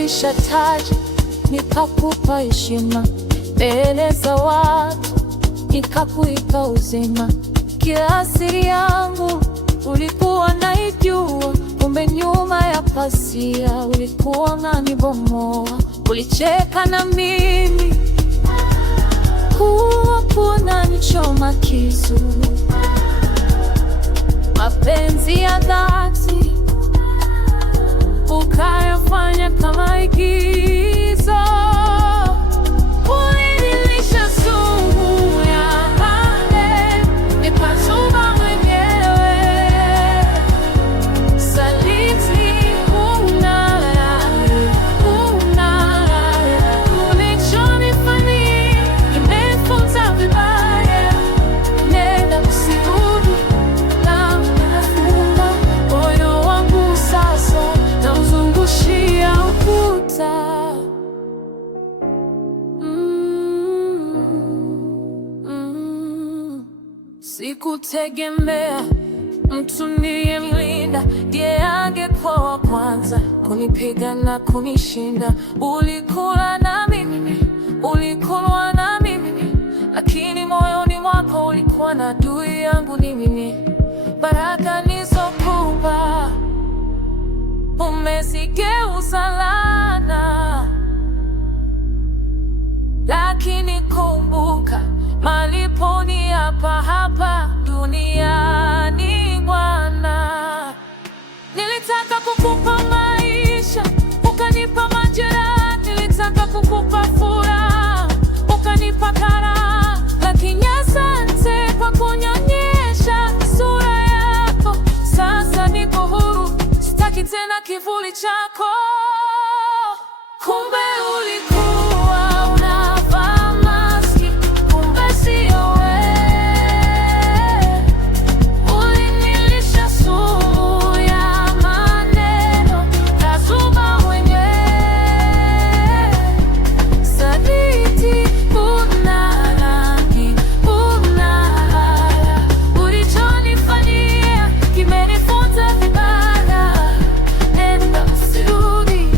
Ulinivalisha taji, nikakupa heshima mbele za watu, nikakupa uzima. Kila siri yangu ulikuwa naijua, kumbe nyuma ya pazia ulikuwa unanibomoa. Ulicheka na mimi huku unanichoma kisu. Mapenzi ya dhati ukayafanya kama igizo. Ulinilisha sumu ya pande, nikachoma mwenyewe. Saliti ulichonifanyia kimefuta vibaya. Nenda usirudi, na nafunga moyo wangu sasa, nauzungushia ukuta. Sikutegemea mtu niliyemlinda ndiye angekuwa wa kwanza kunipiga na kunishinda. Ulikula na mimi, ulikulwa na mimi, lakini moyoni mwako ulikuwa na adui yangu ni mimi. Baraka nizokupa umezigeuza laana, lakini kumbuka malipo ni hapa hapa duniani Bwana. Nilitaka kukupa maisha, ukanipa majeraha. Nilitaka kukupa furaha, ukanipa karaha. Lakini asante kwa kunionyesha sura yako. Sasa niko huru, sitaki tena kivuli chako. Kumbe ulikuwa unavaa maski, kumbe sio wewe. Ulinilisha sumu ya maneno, kazuma mwenyewe. Saliti una rangi, una haya. Ulichonifanyia kimenifunza vibaya. Nenda usirudi,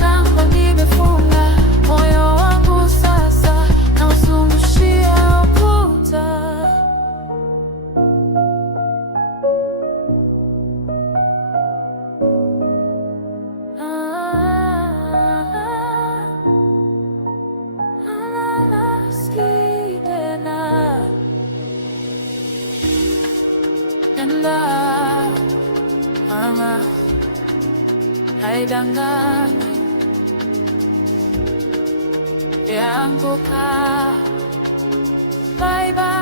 namba nimefunga moyo wangu sasa, nauzungushia ukuta. Maski tena. Nenda, mama, haidanganyi yanguka. Bye bye.